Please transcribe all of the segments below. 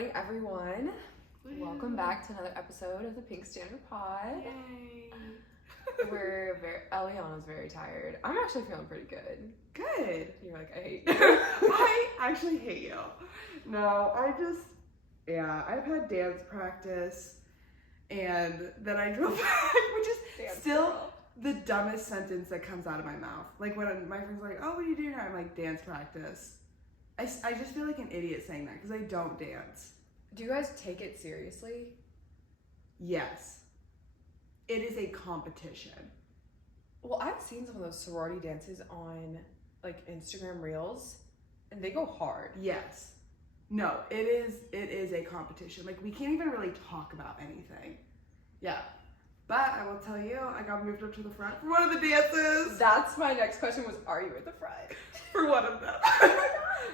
morning, everyone. Welcome back to another episode of the Pink Standard Pod. Yay! Eliana's very tired. I'm actually feeling pretty good. Good. You're like, I hate you. I actually hate you. No, I've had dance practice and then I drove back, which is Dance still girl. the dumbest sentence that comes out of my mouth. Like when my friends are like, oh, what are you doing now? I'm like, dance practice. I just feel like an idiot saying that because I don't dance. Do you guys take it seriously? Yes. It is a competition. Well, I've seen some of those sorority dances on like Instagram Reels, and they go hard. Yes. No, it is a competition. Like we can't even really talk about anything. Yeah. But I will tell you, I got moved up to the front for one of the dances. That's my next question was, are you at the front? For one of them.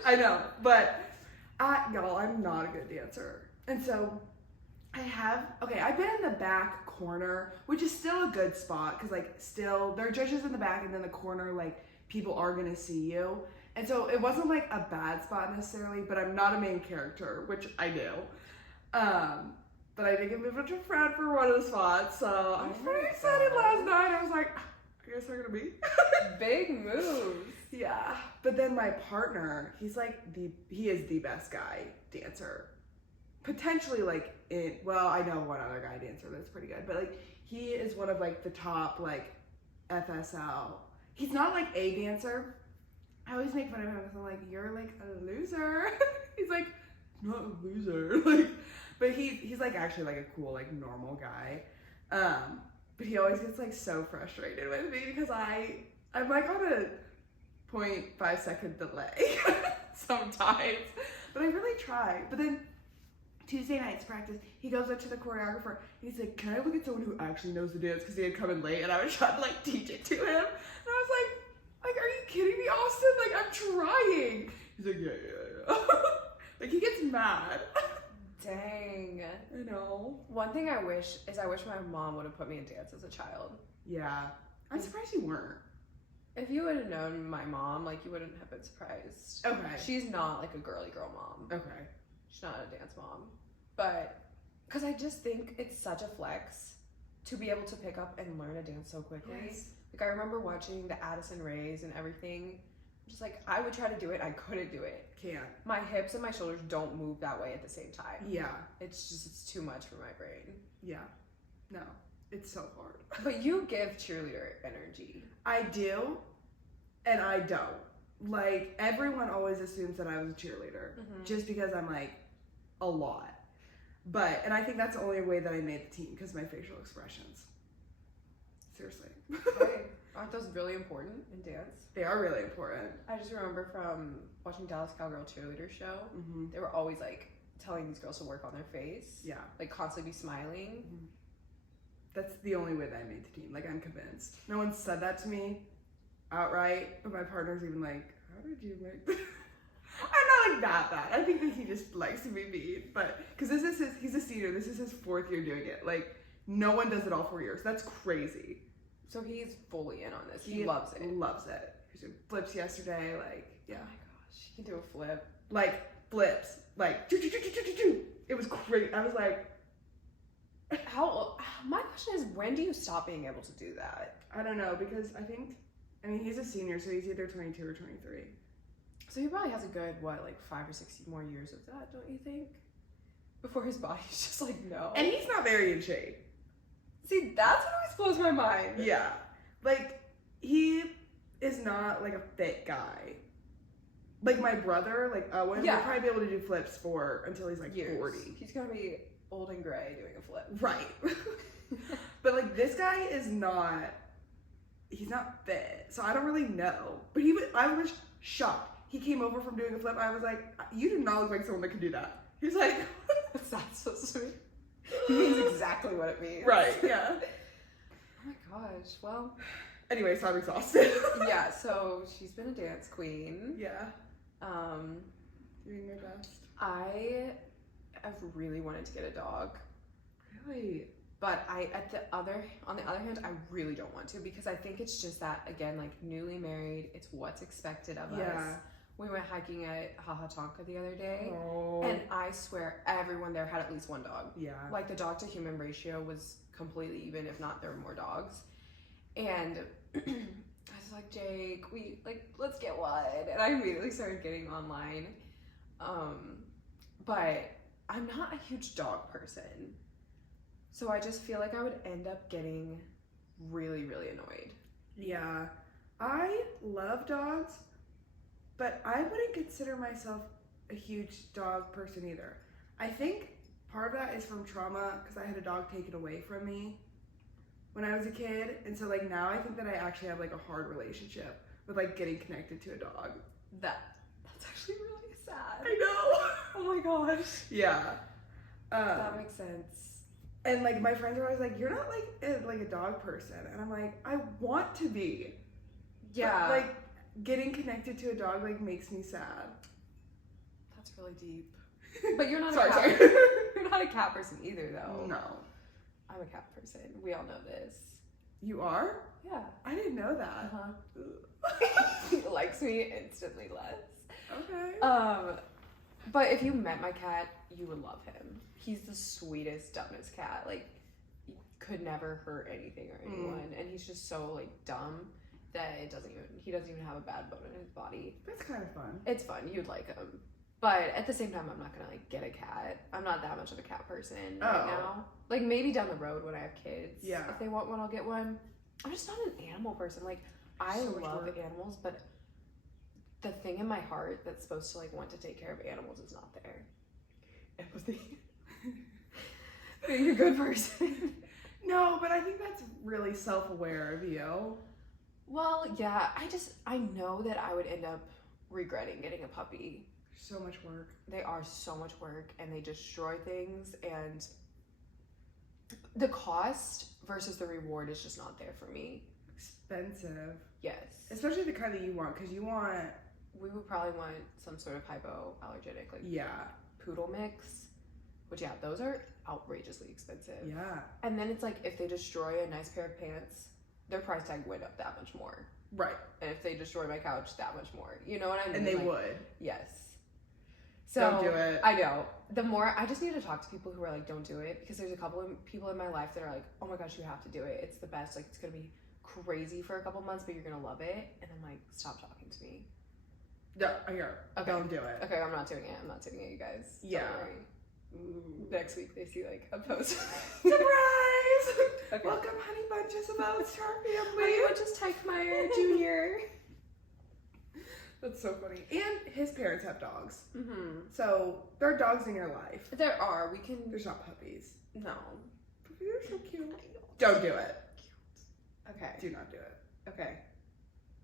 I know, but y'all, I'm not a good dancer. And so I've been in the back corner, which is still a good spot because like still there are judges in the back and then the corner, like people are gonna see you. And so it wasn't like a bad spot necessarily, but I'm not a main character, which I do. But I did get moved up to front for one of the spots, so I was pretty excited last night. I was like, I guess they're gonna be. Big moves. Yeah. But then my partner, he is the best guy dancer. Potentially like I know one other guy dancer that's pretty good, but like he is one of like the top like FSL. He's not like a dancer. I always make fun of him because I'm like, you're like a loser. He's like, not a loser. Like, but he's like actually like a cool like normal guy. But he always gets like so frustrated with me because I'm like on a 0.5 second delay sometimes. But I really try. But then Tuesday night's practice, he goes up to the choreographer and he's like, can I look at someone who actually knows the dance? Because he had come in late and I was trying to like teach it to him. And I was like, are you kidding me, Austin? Like, I'm trying. He's like, yeah. Like, he gets mad. Dang. I know. One thing I wish my mom would have put me in dance as a child. Yeah. I'm surprised you weren't. If you would have known my mom, like, you wouldn't have been surprised. Okay. She's not like a girly girl mom. Okay. She's not a dance mom. But, because I just think it's such a flex to be able to pick up and learn a dance so quickly. Yes. Like, I remember watching the Addison Rays and everything. Just like, I would try to do it, I couldn't do it. Can't. My hips and my shoulders don't move that way at the same time. Yeah. It's too much for my brain. Yeah. No. It's so hard. But you give cheerleader energy. I do, and I don't. Like, everyone always assumes that I was a cheerleader, just because I'm, like, a lot. But, and I think that's the only way that I made the team, because my facial expressions. Seriously. Hey, aren't those really important in dance? They are really important. I just remember from watching Dallas Cowgirl Cheerleader Show, they were always, like, telling these girls to work on their face. Yeah. Like, constantly be smiling. That's the only way that I made the team. Like, I'm convinced. No one said that to me outright, but my partner's even like, how did you make this? I'm not like that bad. I think that he just likes to be mean, but because he's a senior, this is his 4th year doing it. Like, no one does it all 4 years. That's crazy. So he's fully in on this. He loves it. Loves it. He's doing flips yesterday, like, yeah. Oh my gosh, he can do a flip. Like, flips. Like, it was great. I was like, My question is, when do you stop being able to do that? I don't know, because he's a senior, so he's either 22 or 23. So he probably has a good, 5 or 6 more years of that, don't you think? Before his body's just like, no. And he's not very in shape. See, that's what always blows my mind. Yeah. Like, he is not, like, a fit guy. Like, my brother, like, Owen, will probably be able to do flips until he's, like, years. 40. He's gonna be old and gray doing a flip. Right. But, like, this guy is not, he's not fit. So I don't really know. But I was shocked. He came over from doing a flip. I was like, you do not look like someone that can do that. He's like, that's so sweet. He means exactly what it means. Right, yeah. Oh my gosh, well. Anyway, so I'm exhausted. Yeah, so she's been a dance queen. Yeah. Doing my best. I have really wanted to get a dog. Really? But on the other hand, I really don't want to because I think it's just that, again, like newly married, it's what's expected of us. We went hiking at Hahatonka the other day, Oh. and I swear everyone there had at least one dog. Yeah. Like the dog to human ratio was completely even, if not there were more dogs. And I was like, Jake, let's get one. And I immediately started getting online. But I'm not a huge dog person. So I just feel like I would end up getting really, really annoyed. Yeah. I love dogs, but I wouldn't consider myself a huge dog person either. I think part of that is from trauma because I had a dog taken away from me when I was a kid. And so like now I think that I actually have like a hard relationship with like getting connected to a dog. That's actually really sad. I know. Oh my gosh. Yeah. That makes sense. And like my friends are always like, you're not like a dog person. And I'm like, I want to be. Yeah. But, like getting connected to a dog like makes me sad. That's really deep. But you're not sorry, a cat. sorry. You're not a cat person either, though. No. I'm a cat person. We all know this. You are? Yeah. I didn't know that. He likes me instantly less. Okay. But if you met my cat, you would love him. He's the sweetest, dumbest cat. Like, he could never hurt anything or anyone, and he's just so like dumb that he doesn't even have a bad bone in his body. That's kind of fun. It's fun. You'd like him. But at the same time, I'm not gonna like get a cat. I'm not that much of a cat person right now. Like maybe down the road when I have kids. Yeah. If they want one, I'll get one. I'm just not an animal person. Like I So much love work. animals, but the thing in my heart that's supposed to like want to take care of animals is not there. Empathy. Being a good person. No, but I think that's really self-aware of you. Well, yeah. I know that I would end up regretting getting a puppy. So much work. They are so much work and they destroy things, and the cost versus the reward is just not there for me. Expensive. Yes. Especially the kind that you want, because you want... We would probably want some sort of hypoallergenic, like Yeah. poodle mix, which yeah, those are outrageously expensive. Yeah. And then it's like if they destroy a nice pair of pants, their price tag went up that much more. Right. And if they destroy my couch, that much more. You know what I mean? And they like, would. Yes. So Don't do it. I know. The more I just need to talk to people who are like, don't do it, because there's a couple of people in my life that are like, oh my gosh, you have to do it. It's the best. Like it's gonna be crazy for a couple months, but you're gonna love it. And I'm like, stop talking to me. Yeah, here. Okay. Don't do it. Okay, I'm not doing it. I'm not doing it, you guys. Don't Yeah. worry. Next week they see like a post. Surprise! Okay. Welcome, Honey Bunches of Oats to our family. Honey Bunches Teichmeyer Jr. That's so funny. And his parents have dogs. Mm-hmm. So there are dogs in your life. There are. We can. There's not puppies. No. Puppies are so cute. Don't do it. Okay. Do not do it. Okay.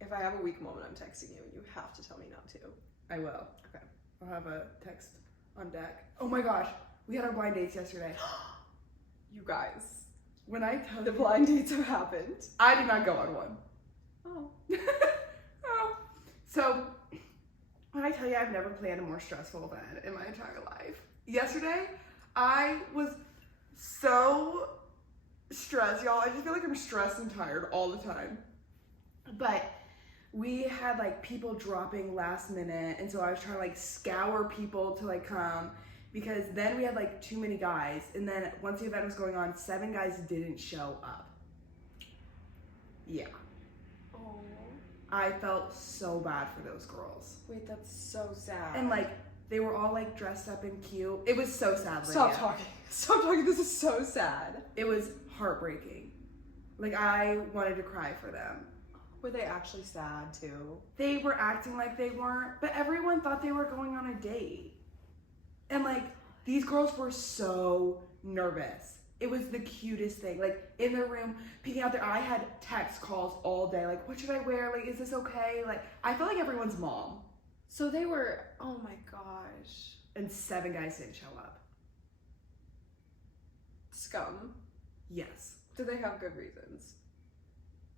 If I have a weak moment, I'm texting you, and you have to tell me not to. I will. Okay. I'll have a text on deck. Oh my gosh. We had our blind dates yesterday. You guys, When I tell the you, blind dates have happened. I did not go on one. Oh. Oh. So, when I tell you I've never planned a more stressful event in my entire life. Yesterday, I was so stressed, y'all. I just feel like I'm stressed and tired all the time. But we had like people dropping last minute, and so I was trying to like scour people to like come, because then we had like too many guys, and then once the event was going on, 7 guys didn't show up. Yeah. Oh. I felt so bad for those girls. Wait, that's so sad. And like they were all like dressed up and cute. It was so sad. Stop Lydia. talking. Stop talking. This is so sad. It was heartbreaking. Like I wanted to cry for them. Were they actually sad too? They were acting like they weren't, but everyone thought they were going on a date. And like these girls were so nervous. It was the cutest thing. Like in their room, peeking out there. I had text calls all day. Like, what should I wear? Like, is this okay? Like, I felt like everyone's mom. So they were. Oh my gosh. And 7 guys didn't show up. Scum. Yes. Do they have good reasons?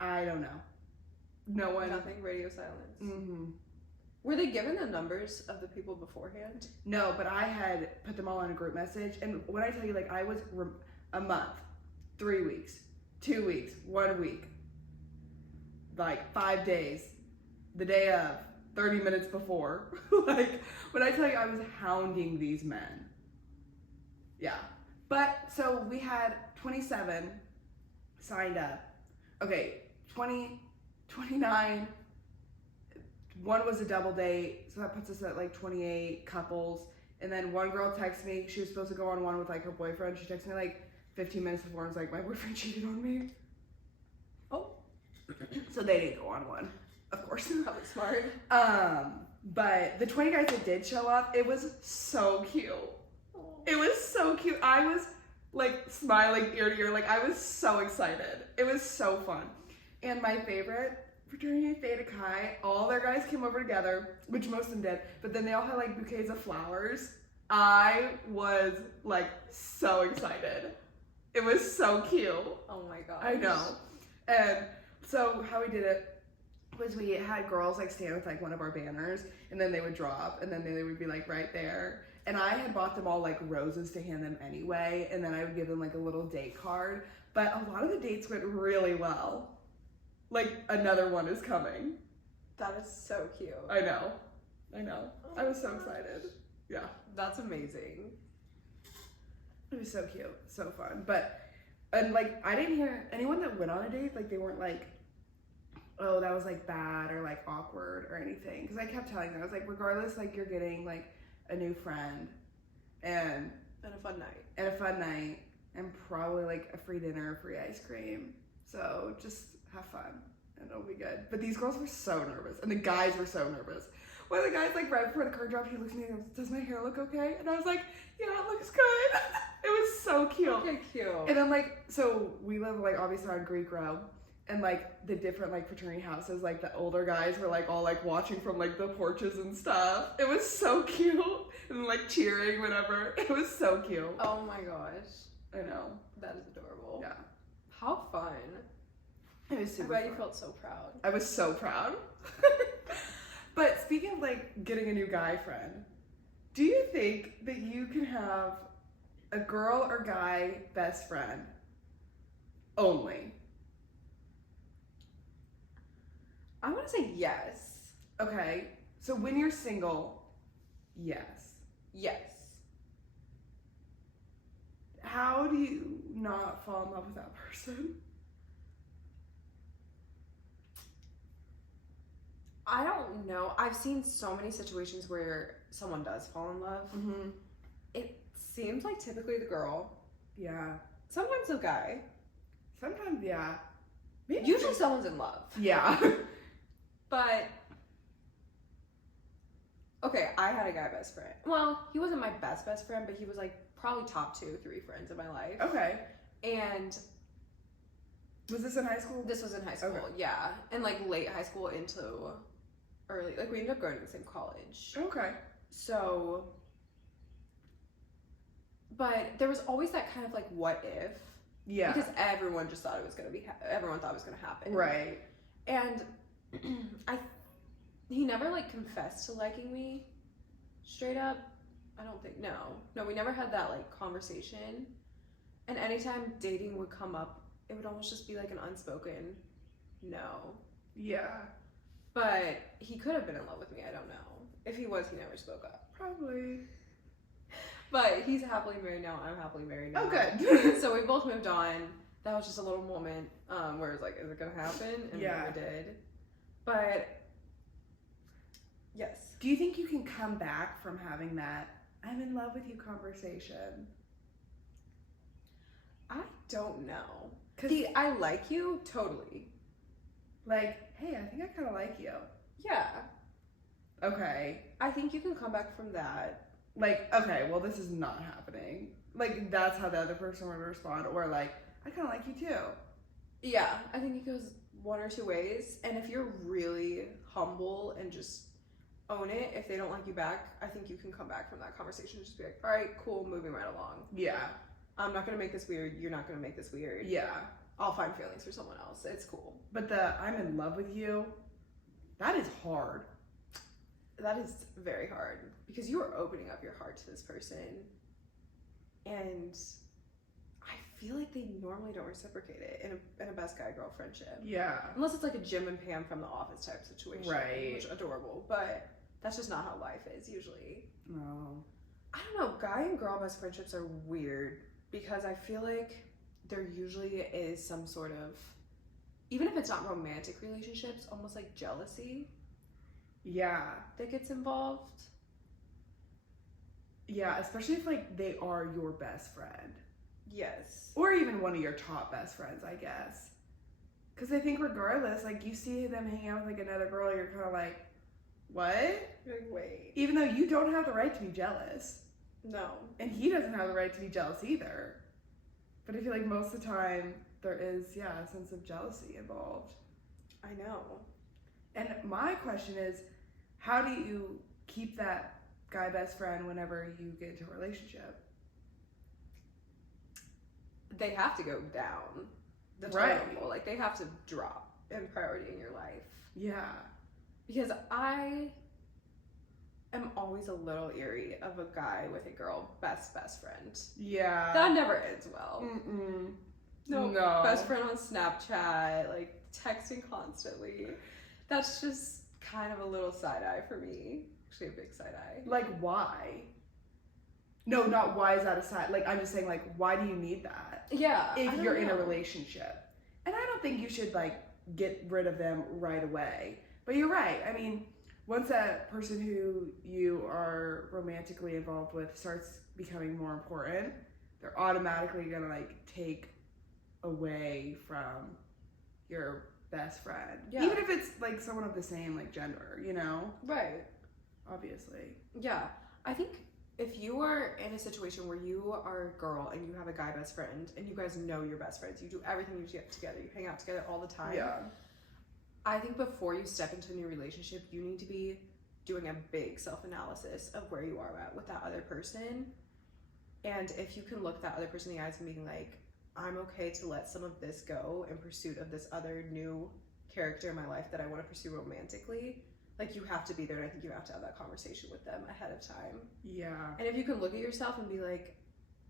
I don't know. No one. Nothing. Radio silence. Mm-hmm. Were they given the numbers of the people beforehand? No, but I had put them all in a group message. And when I tell you, like, I was a month, 3 weeks, 2 weeks, 1 week, like 5 days, the day of, 30 minutes before. Like, when I tell you I was hounding these men. Yeah. But, so we had 27 signed up. Okay, 20, 29. One was a double date, so that puts us at like 28 couples. And then one girl texted me, she was supposed to go on one with like her boyfriend. She texted me like 15 minutes before and was like, my boyfriend cheated on me. Oh. So they didn't go on one, of course. Probably smart. But the 20 guys that did show up, it was so cute. Aww. It was so cute. I was like smiling ear to ear, like I was so excited. It was so fun. And my favorite, fraternity Theta Chi, all their guys came over together, which most of them did, but then they all had like bouquets of flowers. I was like so excited. It was so cute. Oh my god. I know. And so how we did it was we had girls like stand with like one of our banners, and then they would drop, and then they would be like right there. And I had bought them all like roses to hand them anyway, and then I would give them like a little date card. But a lot of the dates went really well. Like, another one is coming. That is so cute. I know. I was so excited. Yeah. That's amazing. It was so cute. So fun. But, and like, I didn't hear anyone that went on a date, like, they weren't like, oh, that was like bad or like awkward or anything. Because I kept telling them, I was like, regardless, like, you're getting like a new friend and a fun night. And probably like a free dinner, free ice cream. So just have fun and it'll be good. But these girls were so nervous, and the guys were so nervous. One of the guys, like right before the curtain dropped, he looks at me and goes, does my hair look okay? And I was like, yeah, it looks good. It was so cute. Okay, cute. And then like, so we live like obviously on Greek Row, and like the different like fraternity houses, like the older guys were like all like watching from like the porches and stuff. It was so cute. And like cheering, whatever. It was so cute. Oh my gosh. I know. That is adorable. Yeah. How fun. It was super I bet fun. you felt so proud. I was so proud. But speaking of like getting a new guy friend, do you think that you can have a girl or guy best friend only? I want to say yes. Okay, so when you're single, yes. Yes. How do you not fall in love with that person? I don't know. I've seen so many situations where someone does fall in love. Mm-hmm. It seems like typically the girl, Yeah. sometimes the guy. Sometimes, yeah. Maybe Usually someone's in love. Yeah. But, okay, I had a guy best friend. Well, he wasn't my best friend, but he was like probably top 2, 3 friends in my life. Okay. And Was this in high school? this was in high school, Okay. yeah. And like late high school into early, like we ended up going to the same college. Okay. So, but there was always that kind of like what if. Yeah. Because everyone just thought it was going to be, everyone thought it was going to happen. Right. And he never like confessed to liking me straight up. I don't think, no, we never had that like conversation. And anytime dating would come up, it would almost just be like an unspoken no. Yeah. But he could have been in love with me, I don't know. If he was, he never spoke up. Probably. But he's happily married now, I'm happily married now. Oh, good. So we both moved on. That was just a little moment where it's like, is it gonna happen? And Yeah. it never did. But yes. Do you think you can come back from having that I'm in love with you conversation? I don't know. 'Cause The I like you, totally. like, hey, I think I kind of like you. Yeah. Okay. I think you can come back from that. Like, okay, well, this is not happening. Like, that's how the other person would respond. Or like, I kind of like you too. Yeah, I think it goes one or two ways. And if you're really humble and just own it, if they don't like you back, I think you can come back from that conversation and just be like, all right, cool, moving right along. Yeah. I'm not going to make this weird. You're not going to make this weird. Yeah. I'll find feelings for someone else. It's cool. But the I'm in love with you, that is hard. That is very hard because you are opening up your heart to this person. And I feel like they normally don't reciprocate it in a best guy girl friendship. Yeah. Unless it's like a Jim and Pam from The Office type situation. Right. Which is adorable, but that's just not how life is usually. No. I don't know, guy and girl best friendships are weird because I feel like there usually is some sort of, even if it's not romantic relationships, almost like jealousy. Yeah. That gets involved. Yeah, especially if like they are your best friend. Yes. Or even one of your top best friends, I guess. Because I think regardless, like you see them hang out with like another girl, you're kind of like, what? You're like, wait. Even though you don't have the right to be jealous. No. And he doesn't have the right to be jealous either. But I feel like most of the time there is, yeah, a sense of jealousy involved. I know. And my question is, how do you keep that guy best friend whenever you get into a relationship? They have to go down the Right. totem pole. Like, they have to drop in priority in your life. Yeah. Because I am always a little eerie of a guy with a girl best friend. Yeah. That never ends well. Mm-mm. No. No. Best friend on Snapchat, like texting constantly. That's just kind of a little side eye for me. Actually, a big side eye. Like, why? No, not why is that a side. Like, I'm just saying, like, why do you need that? Yeah. If you're in a relationship. And I don't think you should, like, get rid of them right away. But you're right. I mean, once that person who you are romantically involved with starts becoming more important, they're automatically gonna, like, take away from your best friend. Yeah. Even if it's, like, someone of the same, like, gender, you know? Right. Obviously. Yeah. I think if you are in a situation where you are a girl and you have a guy best friend and you guys know you're best friends, you do everything you get together, you hang out together all the time. Yeah. I think before you step into a new relationship, you need to be doing a big self-analysis of where you are at with that other person. And if you can look that other person in the eyes and being like, I'm okay to let some of this go in pursuit of this other new character in my life that I want to pursue romantically, like, you have to be there, and I think you have to have that conversation with them ahead of time. Yeah. And if you can look at yourself and be like,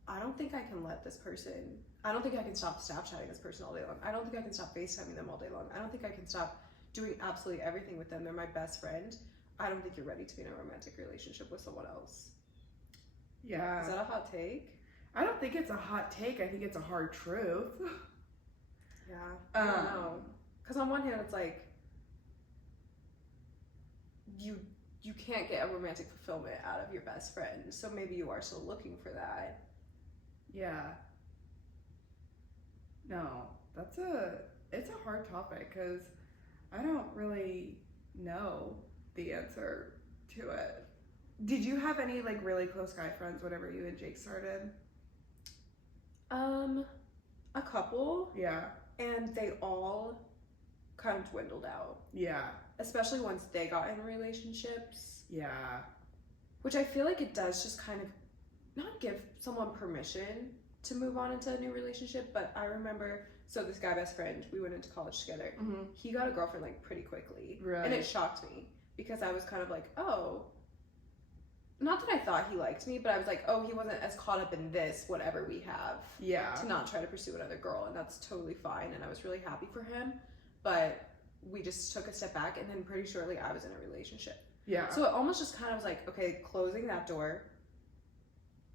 I don't think I can let this person, I don't think I can stop Snapchatting this person all day long. I don't think I can stop FaceTiming them all day long. I don't think I can stop doing absolutely everything with them. They're my best friend. I don't think you're ready to be in a romantic relationship with someone else. Yeah. Is that a hot take? I don't think it's a hot take. I think it's a hard truth. Yeah. I don't know. Because on one hand, it's like, you can't get a romantic fulfillment out of your best friend, so maybe you are still looking for that. Yeah. No, it's a hard topic because I don't really know the answer to it. Did you have any like really close guy friends whenever you and Jake started? A couple, Yeah. and they all kind of dwindled out. Yeah. Especially once they got in relationships. Yeah. Which I feel like it does just kind of not give someone permission to move on into a new relationship, but I remember, so this guy best friend, we went into college together. Mm-hmm. He got a girlfriend like pretty quickly. Right. And it shocked me because I was kind of like, oh, not that I thought he liked me, but I was like, oh, he wasn't as caught up in this, whatever we have. Yeah. To not try to pursue another girl, and that's totally fine, and I was really happy for him, but we just took a step back, and then pretty shortly I was in a relationship. Yeah. So it almost just kind of was like, okay, closing that door,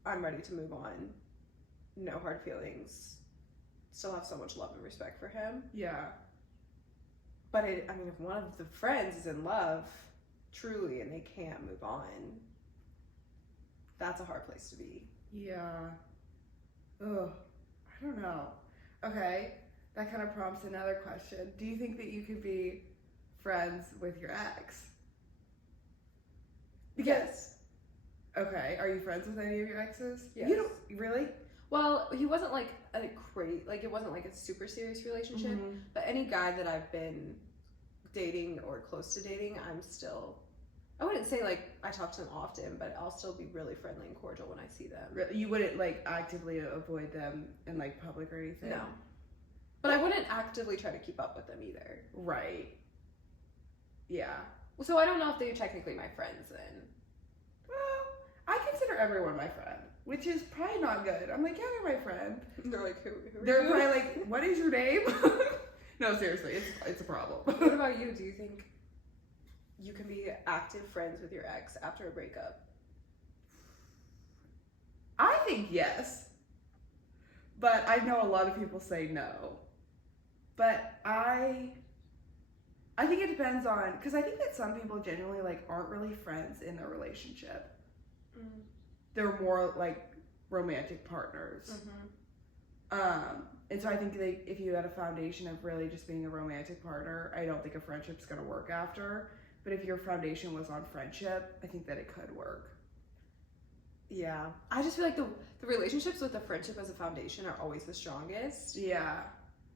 I'm ready to move on, no hard feelings, still have so much love and respect for him. Yeah. But I mean, if one of the friends is in love truly and they can't move on, that's a hard place to be. Yeah. Ugh. I don't know. Okay. That kind of prompts another question. Do you think that you could be friends with your ex? Yes. Okay. Are you friends with any of your exes? Yes. You don't really? Well, he wasn't like a great, like it wasn't like a super serious relationship, Mm-hmm. but any guy that I've been dating or close to dating, I'm still, I wouldn't say like I talk to them often, but I'll still be really friendly and cordial when I see them. Really? You wouldn't like actively avoid them in like public or anything? No. But I wouldn't actively try to keep up with them either. Right. Yeah. So I don't know if they're technically my friends then. Well, I consider everyone my friend. which is probably not good. I'm like, yeah, they're my friend. They're like, who They're are you? probably like, what is your name? No, seriously, it's a problem. What about you? Do you think you can be active friends with your ex after a breakup? I think yes. But I know a lot of people say no. But I think it depends on, because I think that some people genuinely like aren't really friends in a relationship. Mm. They're more like romantic partners. And so I think if you had a foundation of really just being a romantic partner, I don't think a friendship's gonna work after. But if your foundation was on friendship, I think that it could work. Yeah. I just feel like the relationships with the friendship as a foundation are always the strongest. Yeah.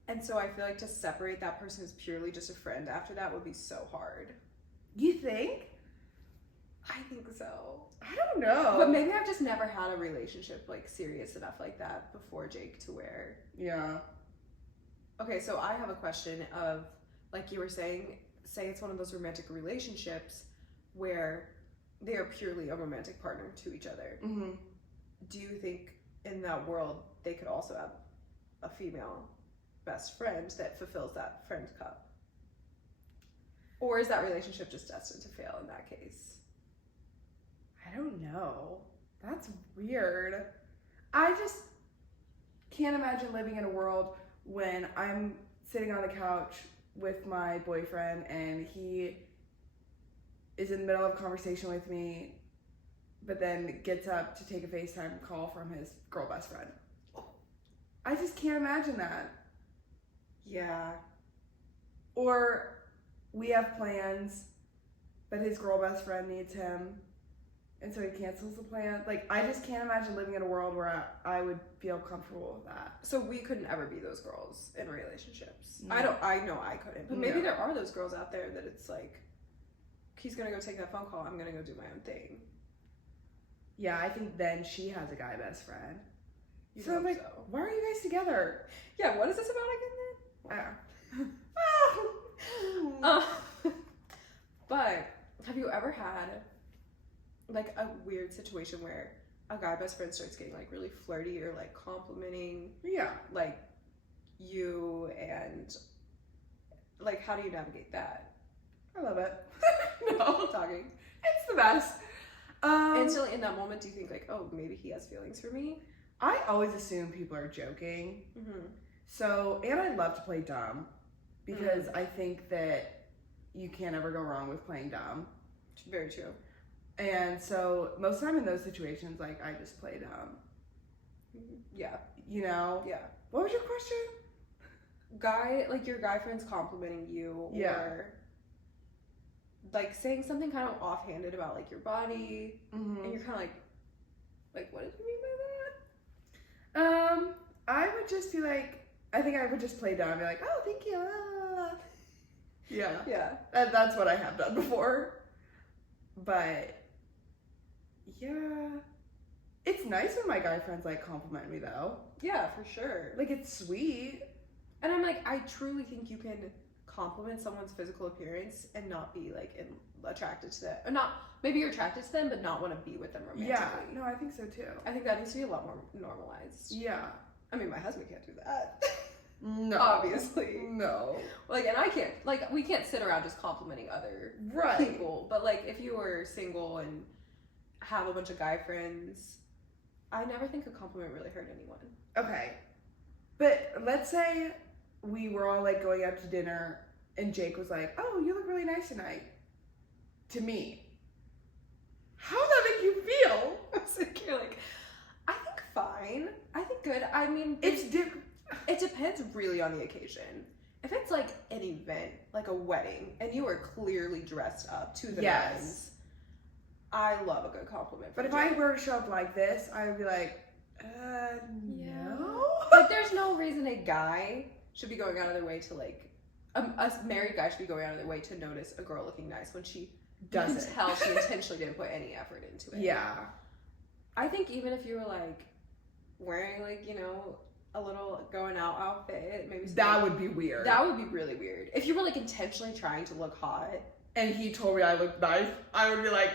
And so I feel like to separate that person who's purely just a friend after that would be so hard. You think? I think so. I don't know. But maybe I've just never had a relationship like serious enough like that before, Jake, to where. Yeah. Okay, so I have a question of, like you were saying, say it's one of those romantic relationships where they are purely a romantic partner to each other. Mm-hmm. Do you think in that world they could also have a female best friend that fulfills that friend cup? Or is that relationship just destined to fail in that case? I don't know. That's weird. I just can't imagine living in a world when I'm sitting on the couch with my boyfriend and he is in the middle of a conversation with me, but then gets up to take a FaceTime call from his girl best friend. I just can't imagine that. Yeah. Or we have plans, but his girl best friend needs him, and so he cancels the plan. Like, I just can't imagine living in a world where I would feel comfortable with that. So we couldn't ever be those girls in relationships. No. I know I couldn't. But maybe No. there are those girls out there that it's like, he's gonna go take that phone call, I'm gonna go do my own thing. Yeah, I think then she has a guy best friend. You So I'm hope like, so. why are you guys together? Yeah, what is this about again then? But have you ever had like a weird situation where a guy best friend starts getting like really flirty or like complimenting Yeah. like you, and like how do you navigate that? I love it. No, talking. It's the best. Instantly in that moment, do you think like, oh, maybe he has feelings for me? I always assume people are joking. Mm-hmm. So, and I love to play dumb because I think that you can't ever go wrong with playing dumb. Very true. And so most of the time in those situations, like, I just play dumb. Yeah. You know? Yeah. What was your question? Guy, like your guy friend's complimenting you, Yeah. or like saying something kind of offhanded about like your body, and you're kind of like, what did you mean by that? I would just be like, I think I would just play dumb and be like, oh, thank you. Ah. Yeah. Yeah. That's what I have done before. But yeah, it's nice when my guy friends like compliment me though. Yeah, for sure. Like, it's sweet. And I'm like, I truly think you can compliment someone's physical appearance and not be like attracted to them, or not. Maybe you're attracted to them, but not want to be with them romantically. Yeah, no, I think so too. I think that needs to be a lot more normalized. Yeah. I mean, my husband can't do that. No. Obviously. No. Like, and I can't, like, we can't sit around just complimenting other Right. people. But, like, if you were single and have a bunch of guy friends, I never think a compliment really hurt anyone. Okay. But let's say we were all like going out to dinner and Jake was like, oh, you look really nice tonight. To me. How does that make you feel? You're like, I think fine. I think good. I mean, It's different. it depends really on the occasion. If it's like an event, like a wedding, and you are clearly dressed up to the nines, I love a good compliment. But if I were to show up like this, I would be like, no. Like, there's no reason a guy should be going out of their way to like, a married guy should be going out of their way to notice a girl looking nice when she Doesn't. You can tell she intentionally didn't put any effort into it. Yeah. I think even if you were like wearing like, you know, a little going out outfit, maybe That would be weird. that would be really weird. If you were like intentionally trying to look hot, And he told me I looked nice, I would be like,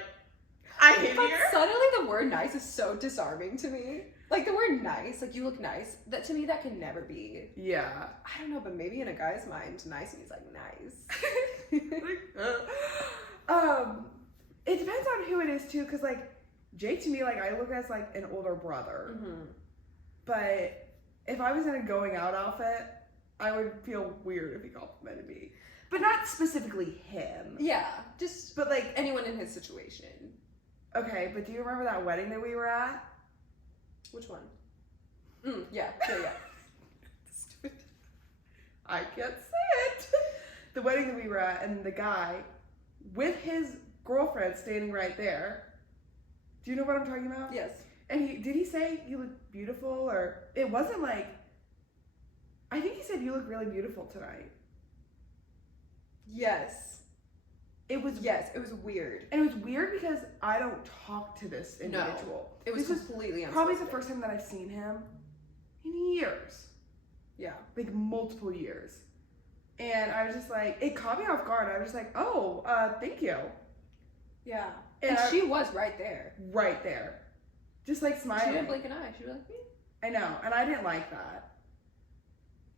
I hate But here. suddenly the word nice is so disarming to me. Like the word nice, like you look nice, that to me that can never be. Yeah. I don't know, but maybe in a guy's mind, nice means like nice. It depends on who it is too, because like Jake to me, like I look as like an older brother. Mm-hmm. But if I was in a going out outfit, I would feel weird if he complimented me. But not specifically him. Yeah, just But like, anyone in his situation. okay, but do you remember that wedding that we were at? Which one? Yeah. Stupid. I can't say it. The wedding that we were at, and the guy with his girlfriend standing right there. Do you know what I'm talking about? Yes. And did he say you look beautiful, or it wasn't like, I think he said you look really beautiful tonight. Yes. It was weird. And it was weird because I don't talk to this individual. It was this completely is probably the unsolicited. first time that I've seen him in years. Yeah. Like multiple years. And I was just like, it caught me off guard. I was just like, oh, thank you. Yeah. And she was right there. Right there. Just like smiling. She didn't blink an eye. She was like, me. I know. And I didn't like that.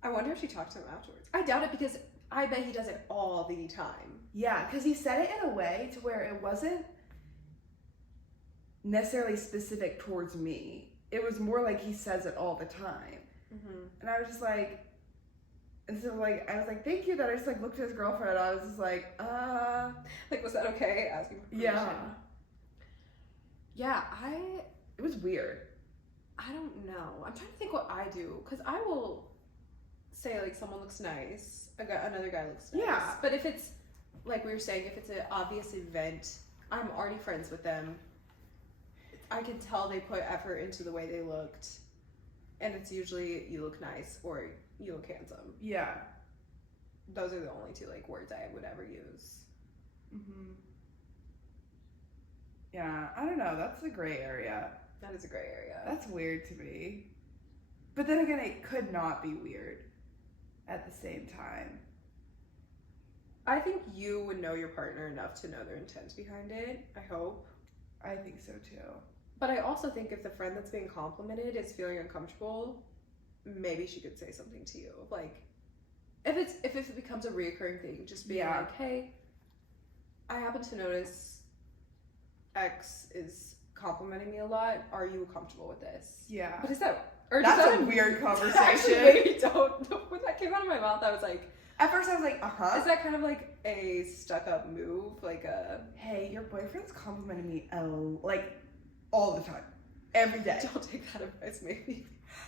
I wonder if she talked to him afterwards. I doubt it because I bet he does it all the time. Yeah, because he said it in a way to where it wasn't necessarily specific towards me. It was more like he says it all the time. Mm-hmm. And I was just like, and so like, I was like, thank you. That I just like looked at his girlfriend. I was just like, Like, was that okay? Asking for permission. yeah. Yeah, It was weird. I don't know. I'm trying to think what I do. Because I will say, like, someone looks nice. Another guy looks nice. Yeah. But if it's, like we were saying, if it's an obvious event, I'm already friends with them. I can tell they put effort into the way they looked. And it's usually, you look nice or you look handsome. Yeah. Those are the only two, like, words I would ever use. Mm-hmm. Yeah, I don't know. That's a gray area. That is a gray area. That's weird to me. But then again, it could not be weird at the same time. I think you would know your partner enough to know their intent behind it. I hope. I think so too. But I also think if the friend that's being complimented is feeling uncomfortable, maybe she could say something to you. Like, if it becomes a reoccurring thing, just being like, hey, I happen to notice X is complimenting me a lot. Are you comfortable with this? Yeah. But is that... Or That's a weird conversation. Actually, maybe don't. When that came out of my mouth, I was like... At first I was like, Is that kind of like a stuck-up move? Like a... Hey, your boyfriend's complimenting me like all the time. Every day. Don't take that advice, maybe.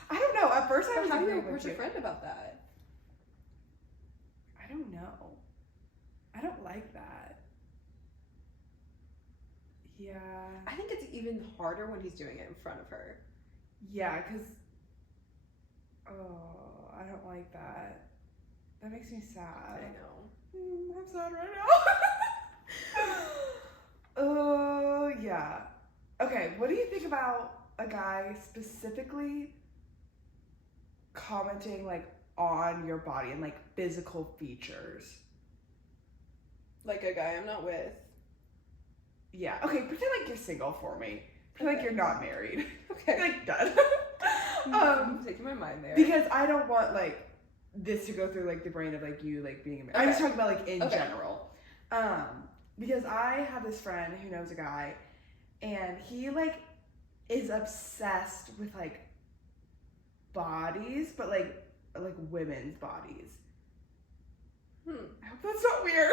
I don't know. At first I was How do you agreeing with approach your friend about that? I don't know. I don't like that. Yeah. I think it's even harder when he's doing it in front of her. Yeah, because... Oh, I don't like that. That makes me sad. I know. I'm sad right now. Oh, yeah. Okay, what do you think about a guy specifically commenting, like, on your body and, like, physical features? Like a guy I'm not with. Yeah. Okay, pretend like you're single for me. Pretend like you're not married. Okay. Like, done. I'm taking my mind there. Because I don't want, like, this to go through, like, the brain of, like, you, like, being a man. I'm just talking about, like, in general. Because I have this friend who knows a guy, and he, like, is obsessed with, like, bodies, but, like women's bodies. I hope that's not weird.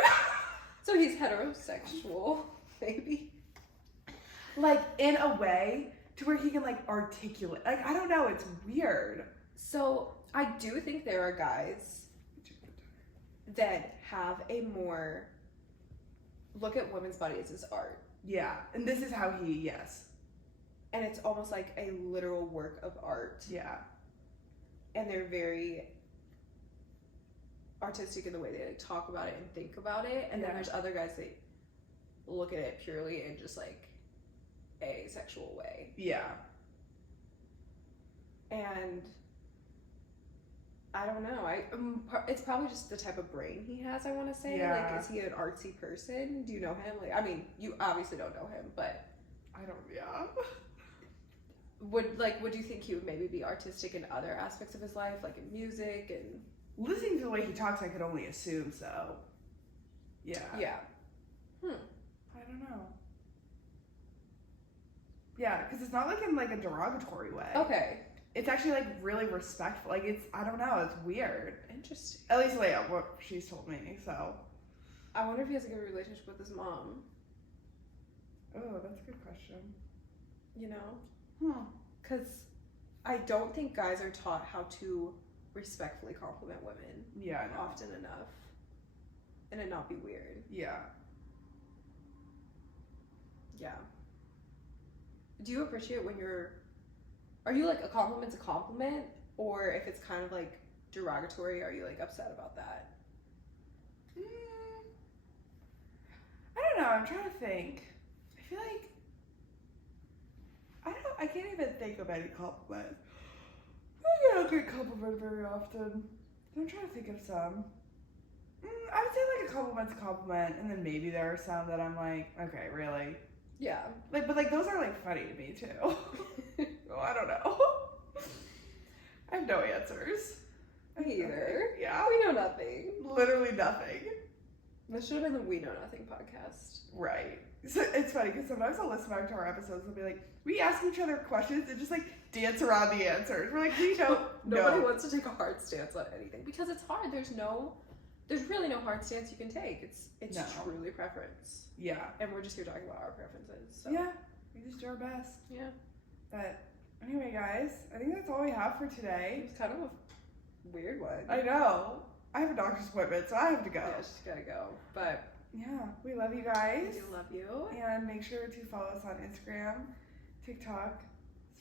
So he's heterosexual, maybe? Like, in a way to where he can, like, articulate. Like, I don't know, it's weird. So I do think there are guys that have a more look at women's bodies as art. Yeah, and this is how he, yes. And it's almost like a literal work of art. Yeah. And they're very artistic in the way they like talk about it and think about it. And then there's other guys that look at it purely in just like a sexual way. Yeah. And I don't know. It's probably just the type of brain he has, I want to say. Yeah. Like, is he an artsy person? Do you know him? Like, I mean, you obviously don't know him, but Yeah. Would you think he would maybe be artistic in other aspects of his life, like in music and Listening to the way he talks, I could only assume so. Yeah. yeah. I don't know. Yeah, because it's not like in like a derogatory way. Okay. It's actually like really respectful. Like it's, I don't know, it's weird. Interesting. At least like what she's told me, so. I wonder if he has a good relationship with his mom. Oh, that's a good question. You know? Because I don't think guys are taught how to respectfully compliment women. Yeah, I know. Often enough. And it not be weird. Yeah. Yeah. Do you appreciate when are you like a compliment's a compliment? Or if it's kind of like derogatory, are you like upset about that? I don't know, I'm trying to think. I feel like I can't even think of any compliment. I don't get a compliment very often. I'm trying to think of some. I would say like a compliment's a compliment, and then maybe there are some that I'm like, okay, really? Yeah. Like, but like those are like funny to me too. Oh, I don't know. I have no answers. Me either. Okay. Yeah. We know nothing. Literally nothing. This should have been the We Know Nothing podcast. Right. So it's funny because sometimes I'll listen back to our episodes and be like, we ask each other questions and just like dance around the answers. We're like, we don't Nobody know. wants to take a hard stance on anything because it's hard. There's really no hard stance you can take. It's No. truly preference. Yeah. And we're just here talking about our preferences. So. Yeah. We just do our best. Yeah. But anyway, guys, I think that's all we have for today. It's kind of a weird one. I know. I have a doctor's appointment, so I have to go. Yeah, she's gotta go. But Yeah. We love you guys. we do love you. And make sure to follow us on Instagram, TikTok,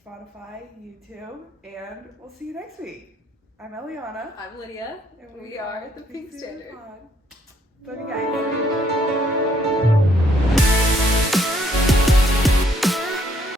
Spotify, YouTube, and we'll see you next week. I'm Eliana. I'm Lydia. And We are the Pink Standard. Pod.